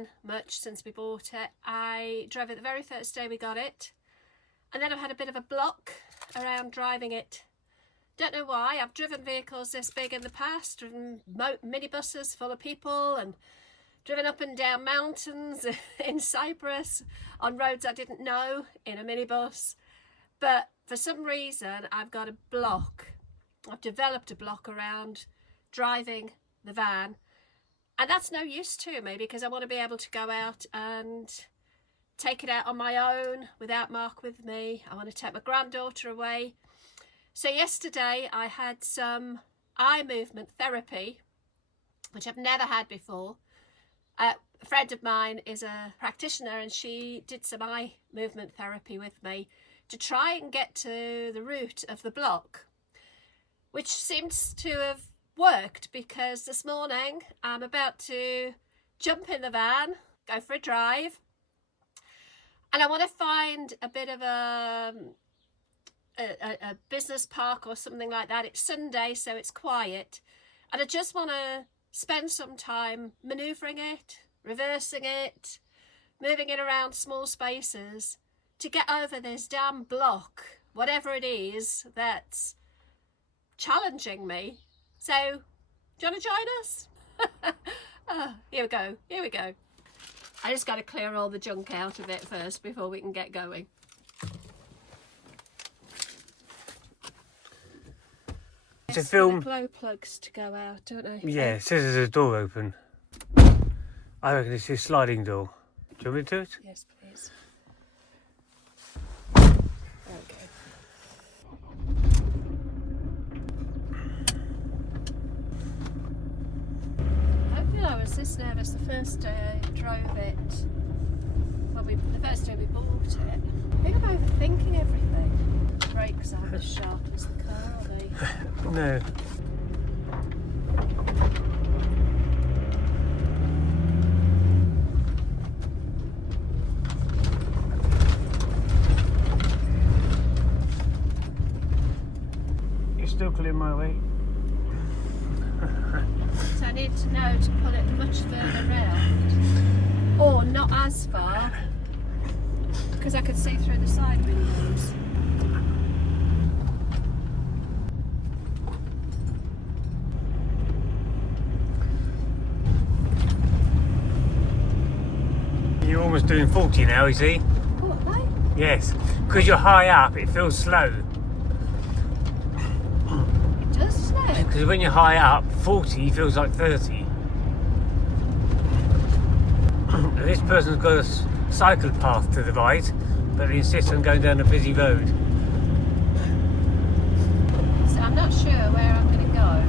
van much since we bought it. I drove it the very first day we got it, and then I've had a bit of a block around driving it. Don't know why. I've driven vehicles this big in the past, driven minibuses full of people, and driven up and down mountains in Cyprus on roads I didn't know in a minibus. But for some reason I've got a block. I've developed a block around driving the van, and that's no use to me because I want to be able to go out and take it out on my own without Mark with me. I want to take my granddaughter away. So yesterday I had some eye movement therapy, which I've never had before. A friend of mine is a practitioner, and she did some eye movement therapy with me to try and get to the root of the block, which seems to have worked, because this morning I'm about to jump in the van, go for a drive, and I want to find a bit of a business park or something like that. It's Sunday, so it's quiet, and I just want to spend some time manoeuvring it, reversing it, moving it around small spaces to get over this damn block, whatever it is that's challenging me. So, do you want to join us? Here we go. I just got to clear all the junk out of it first before we can get going. To film. Glow plugs to go out, don't they? Yeah, it says there's a door open. I reckon it's a sliding door. Do you want me to do it? Yes, please. Okay. I don't feel I was this nervous the first day I drove it. Well, the first day we bought it. I think I'm overthinking everything. The brakes aren't as sharp as the car, are they? No. You're still clear my way. So I need to know to pull it much further round, or not as far, because I could see through the side windows. You're almost doing 40 now, you see? Oh, are they? Yes, because you're high up, it feels slow. It does slow. Because when you're high up, 40 feels like 30. This person's got a cycle path to the right, but they insist on going down a busy road. So I'm not sure where I'm going to go.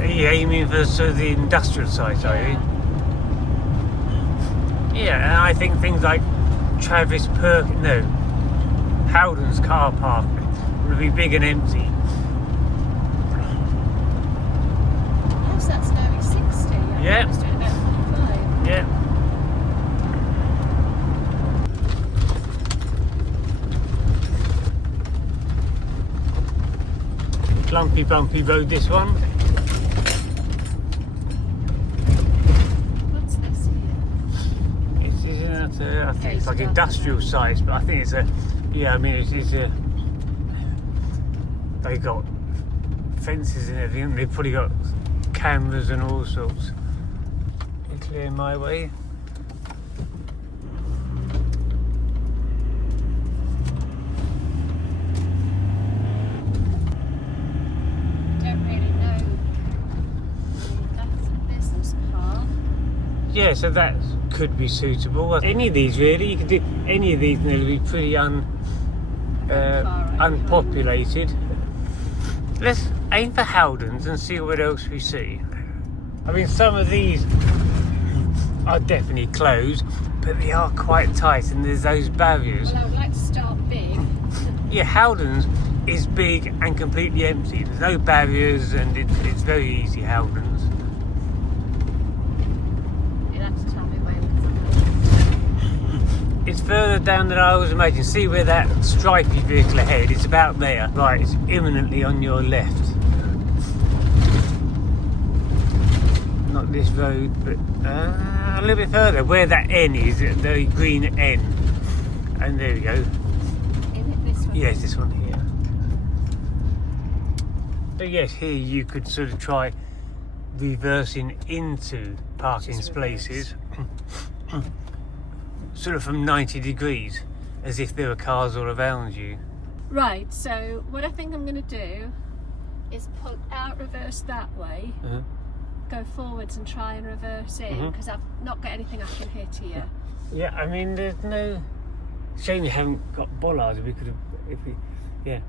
Are you aiming for the industrial site, are you? Yeah, and I think things like Howden's car park will be big and empty. Yes, that's nearly 60. Yeah. I was doing about 45. Yeah. Lumpy bumpy road, this one. What's this here? I think it's like industrial size, but I think it's they've got fences and everything. They've probably got cameras and all sorts. You clear my way. Yeah, so that could be suitable. Any of these really, you could do any of these and they'll be pretty unpopulated. Let's aim for Howden's and see what else we see. I mean, some of these are definitely closed, but they are quite tight and there's those barriers. Well, I would like to start big. Yeah, Howden's is big and completely empty. There's no barriers and it's very easy, Howden's. It's further down than I was imagining. See where that stripy vehicle ahead is? About there. Right, it's imminently on your left. not this road, but a little bit further, where that N is, the green N. And there we go. Is it this one? Yes, this one here. But yes, here you could sort of try reversing into parking spaces, sort of from 90 degrees, as if there were cars all around you. Right, so what I think I'm going to do is pull out reverse that way, go forwards and try and reverse in, because I've not got anything I can hit here. Yeah, I mean, there's no... Shame you haven't got bollards. We could have, if we, yeah.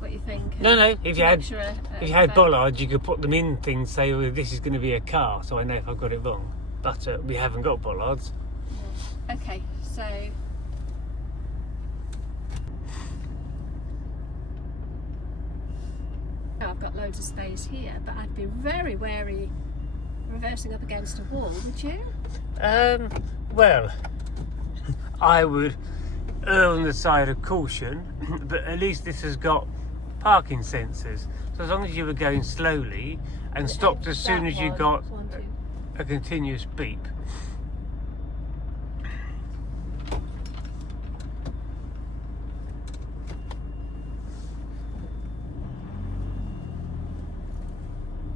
What you think? No. If you had, Sure if you had bollards, you could put them in things. Say, well, this is going to be a car, so I know if I've got it wrong. But we haven't got bollards. Okay, so I've got loads of space here, but I'd be very wary reversing up against a wall. Would you? Well, I would err on the side of caution, but at least this has got parking sensors. So as long as you were going slowly and stopped as soon as you got a continuous beep.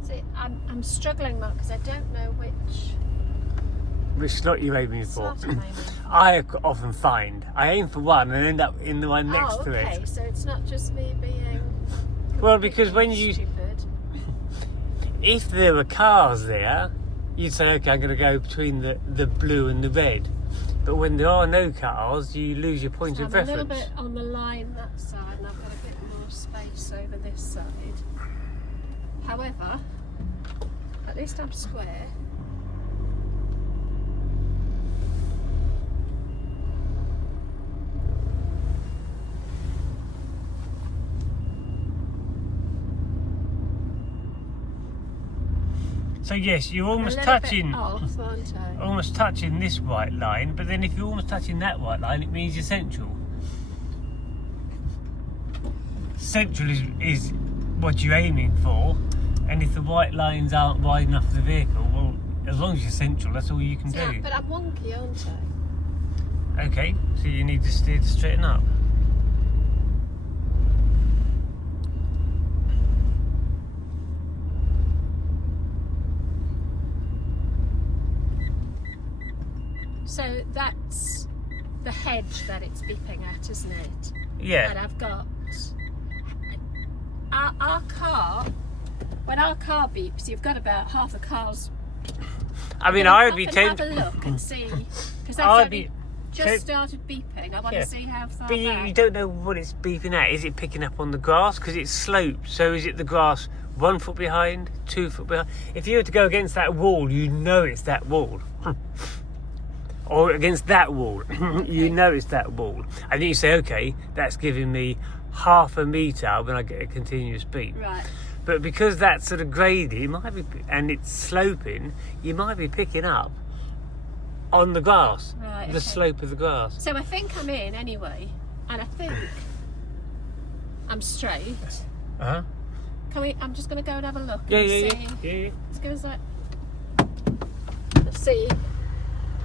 See, I'm struggling, Mark, because I don't know which slot you aiming for. slot I'm aiming for. I often find I aim for one and end up in the one next to it. Okay, so it's not just me being Well, because when you, stupid. if there were cars there, you'd say, okay, I'm going to go between the blue and the red. But when there are no cars, you lose your point of I'm reference. a little bit on the line that side, and I've got a bit more space over this side. However, at least I'm square. So yes, you're almost A little touching, bit off, aren't I? almost touching this white line. But then if you're almost touching that white line, it means you're central. Central is what you're aiming for, and if the white lines aren't wide enough for the vehicle, well, as long as you're central, that's all you can Yeah, do. but I'm wonky, aren't I? Okay, so you need to steer to straighten up. So that's the hedge that it's beeping at, isn't it? Yeah. And I've got our car. When our car beeps, you've got about half the cars. I mean, I I would be have tempted. a look and see, because that's I'd only be just started beeping. I want Yeah. to see how far But you back. don't know what it's beeping at. Is it picking up on the grass? Because it's sloped. So is it the grass 1 foot behind, 2 foot behind? If you were to go against that wall, you know it's that wall. Or against that wall, you know it's that wall. And then you say, okay, that's giving me half a metre when I get a continuous beep. Right. But because that's sort of graded, it might be, and it's sloping, you might be picking up on the grass, Right, the okay. slope of the grass. So I think I'm in anyway, and I think I'm straight. Uh-huh. Can we? I'm just going to go and have a look. Yeah, and yeah, see. yeah. Let's give us that. Let's see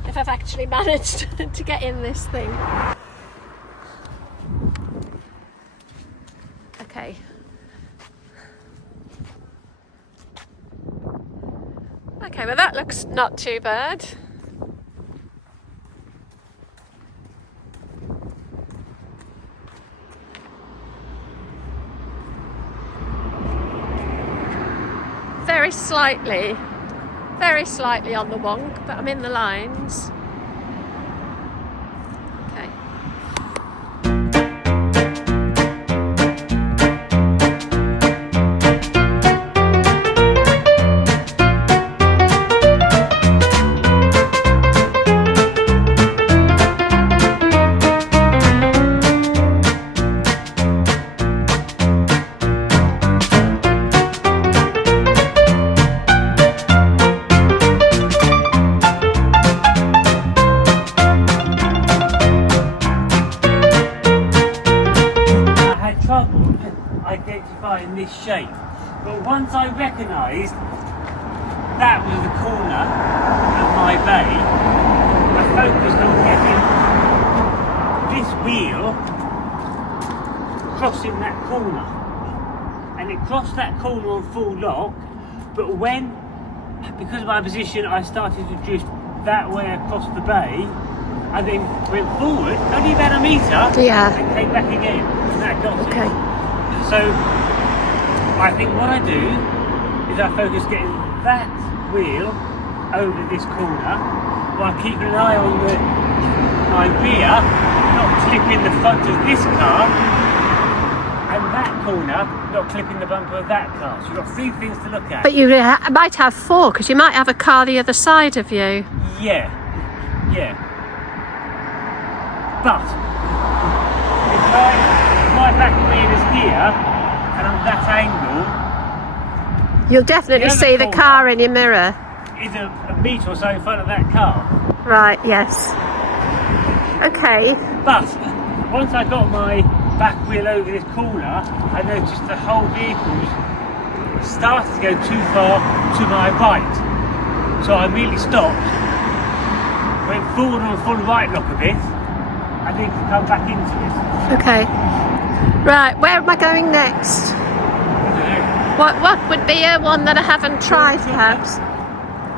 if I've actually managed to get in this thing. Okay. Okay, well that looks not too bad. Very slightly on the wonk, but I'm in the lines. Okay. Identifying this shape, but once I recognised that was the corner of my bay, I focused on getting this wheel crossing that corner. And it crossed that corner on full lock, but because of my position, I started to drift that way across the bay, and then went forward, only about a metre, and came back again, and that got it. So, I think what I do is I focus getting that wheel over this corner, while keeping an eye on my rear, not clipping the front of this car, and that corner not clipping the bumper of that car. So you've got 3 things to look at. But you might have 4, because you might have a car the other side of you. Yeah. But if my back wheel is here and I'm that angle, you'll definitely see the car in your mirror. Is a metre or so in front of that car. Right, yes. Okay. But once I got my back wheel over this corner, I noticed the whole vehicle started to go too far to my right. So I immediately stopped, went forward on a full right lock a bit, and then come back into it. Okay. Right, where am I going next? I don't know. What would be a one that I haven't tried, perhaps?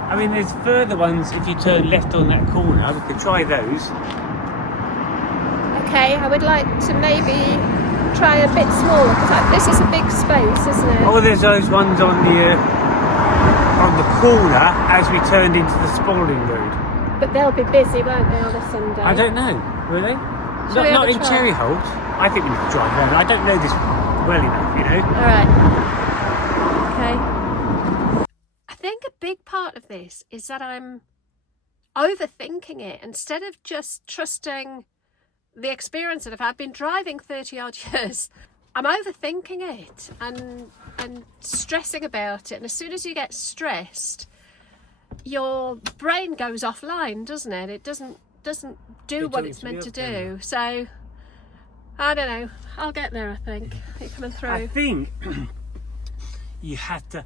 I mean, there's further ones if you turn left on that corner. We could try those. Okay, I would like to maybe try a bit smaller, because this is a big space, isn't it? Oh, there's those ones on the corner as we turned into the Spalding Road. But they'll be busy, won't they, on a Sunday? I don't know, will they? Not in Cherry Holt. I think we need to drive around. I don't know this well enough, you know. All right. Okay. I think a big part of this is that I'm overthinking it instead of just trusting the experience that I've been driving 30 odd years. I'm overthinking it and stressing about it, and as soon as you get stressed, your brain goes offline, doesn't it? It doesn't do what it's meant to do. So I don't know, I'll get there. I think you're coming through. I think you have to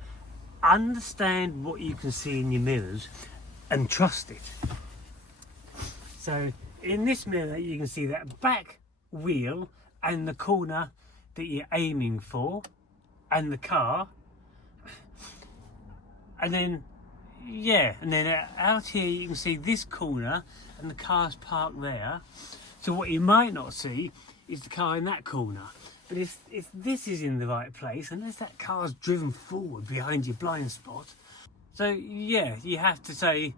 understand what you can see in your mirrors and trust it. So in this mirror you can see that back wheel and the corner that you're aiming for and the car, and then out here you can see this corner and the car's parked there. So what you might not see is the car in that corner. But if this is in the right place, unless that car's driven forward behind your blind spot, so yeah, you have to say,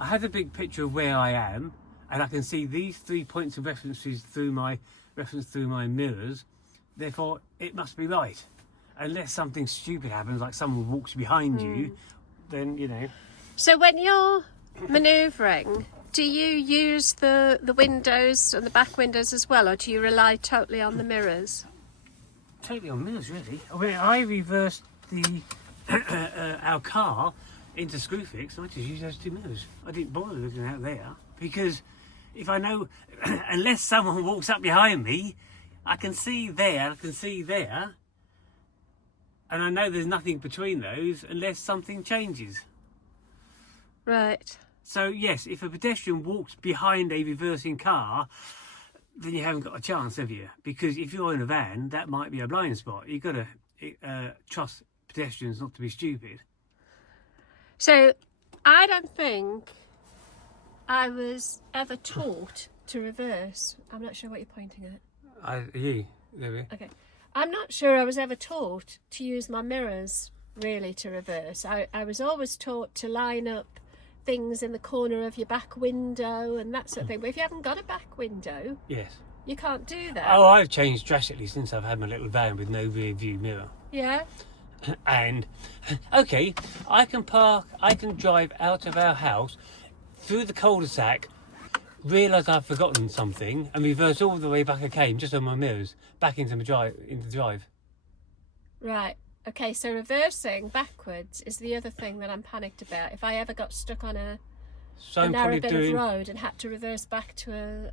I have a big picture of where I am, and I can see these 3 points of reference through my mirrors, therefore it must be right. Unless something stupid happens, like someone walks behind you, then, you know. So when you're manoeuvring, do you use the windows and the back windows as well, or do you rely totally on the mirrors? Totally on mirrors, really. I mean, I reversed our car into Screwfix, and I just used those 2 mirrors. I didn't bother looking out there, because if I know, unless someone walks up behind me, I can see there, and I know there's nothing between those unless something changes. Right. So yes, if a pedestrian walks behind a reversing car, then you haven't got a chance, have you? Because if you're in a van, that might be a blind spot. You've got to trust pedestrians not to be stupid. So I don't think I was ever taught to reverse. I'm not sure what you're pointing at. Okay. I'm not sure I was ever taught to use my mirrors really to reverse. I was always taught to line up things in the corner of your back window and that sort of thing. But if you haven't got a back window, yes, you can't do that. Oh, I've changed drastically since I've had my little van with no rear view mirror. Yeah. And okay, I can drive out of our house through the cul-de-sac, realise I've forgotten something, and reverse all the way back I came just on my mirrors back into the drive. Right. Okay, so reversing backwards is the other thing that I'm panicked about. If I ever got stuck on a narrow bit of road and had to reverse back to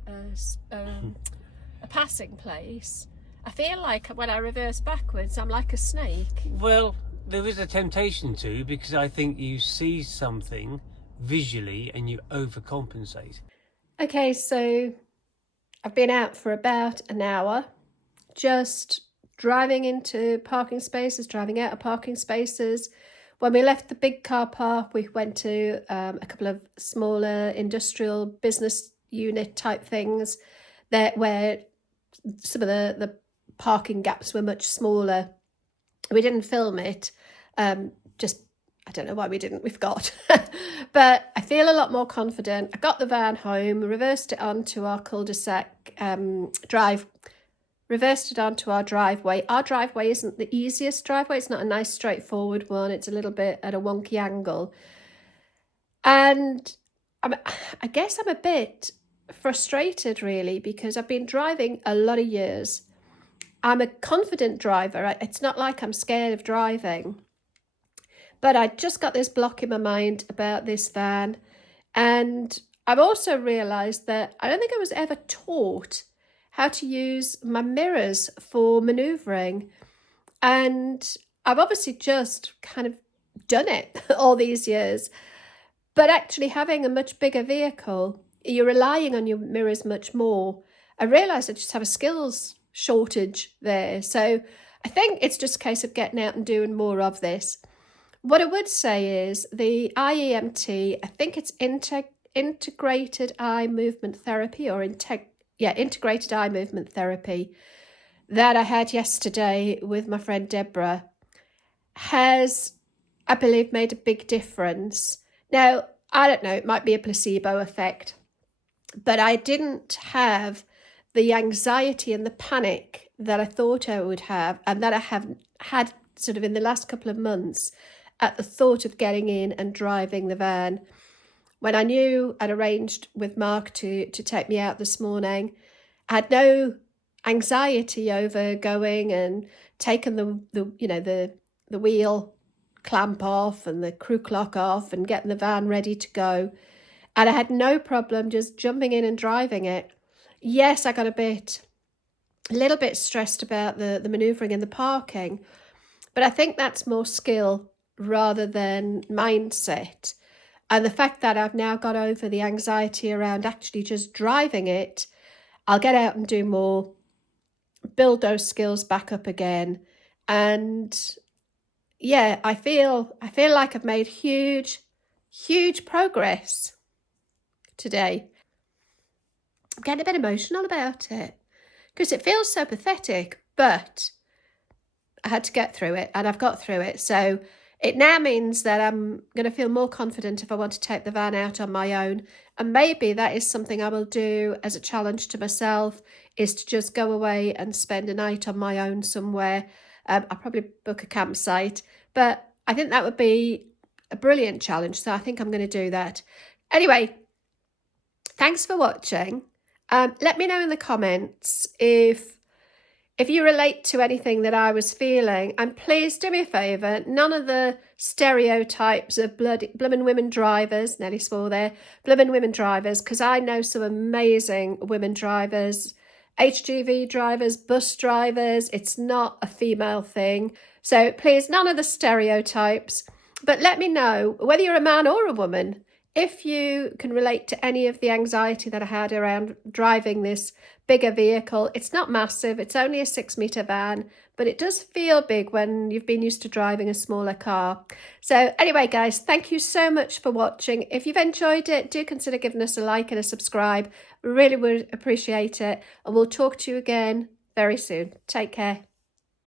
a passing place, I feel like when I reverse backwards, I'm like a snake. Well, there is a temptation to, because I think you see something visually and you overcompensate. Okay, so I've been out for about an hour, just driving into parking spaces, driving out of parking spaces. When we left the big car park, we went to a couple of smaller industrial business unit type things that where some of the parking gaps were much smaller. We didn't film it, just I don't know why we didn't, we forgot. But I feel a lot more confident. I got the van home, reversed it onto our cul-de-sac reversed it onto our driveway. Our driveway isn't the easiest driveway. It's not a nice straightforward one. It's a little bit at a wonky angle. And I guess I'm a bit frustrated really, because I've been driving a lot of years. I'm a confident driver. It's not like I'm scared of driving. But I just got this block in my mind about this van. And I've also realised that I don't think I was ever taught how to use my mirrors for manoeuvring. And I've obviously just kind of done it all these years. But actually having a much bigger vehicle, you're relying on your mirrors much more. I realised I just have a skills shortage there. So I think it's just a case of getting out and doing more of this. What I would say is the IEMT, I think it's integrated eye movement therapy or integrated eye movement therapy that I had yesterday with my friend Deborah has, I believe, made a big difference. Now, I don't know, it might be a placebo effect, but I didn't have the anxiety and the panic that I thought I would have and that I have had sort of in the last couple of months at the thought of getting in and driving the van. When I knew I'd arranged with Mark to take me out this morning, I had no anxiety over going and taking the wheel clamp off and the crew clock off and getting the van ready to go. And I had no problem just jumping in and driving it. Yes, I got a little bit stressed about the manoeuvring and the parking, but I think that's more skill rather than mindset. And the fact that I've now got over the anxiety around actually just driving it, I'll get out and do more, build those skills back up again. And yeah, I feel like I've made huge progress today. I'm getting a bit emotional about it because it feels so pathetic, but I had to get through it and I've got through it. So it now means that I'm going to feel more confident if I want to take the van out on my own. And maybe that is something I will do as a challenge to myself, is to just go away and spend a night on my own somewhere. I'll probably book a campsite, but I think that would be a brilliant challenge. So I think I'm going to do that. Anyway, thanks for watching. Let me know in the comments if you relate to anything that I was feeling, and please do me a favour, none of the stereotypes of blooming women drivers, nearly swore there, blooming women drivers, because I know some amazing women drivers, HGV drivers, bus drivers. It's not a female thing. So please, none of the stereotypes, but let me know whether you're a man or a woman, if you can relate to any of the anxiety that I had around driving this bigger vehicle. It's not massive, it's only a 6-metre van, but it does feel big when you've been used to driving a smaller car. So anyway, guys, thank you so much for watching. If you've enjoyed it, do consider giving us a like and a subscribe. Really would appreciate it. And we'll talk to you again very soon. Take care.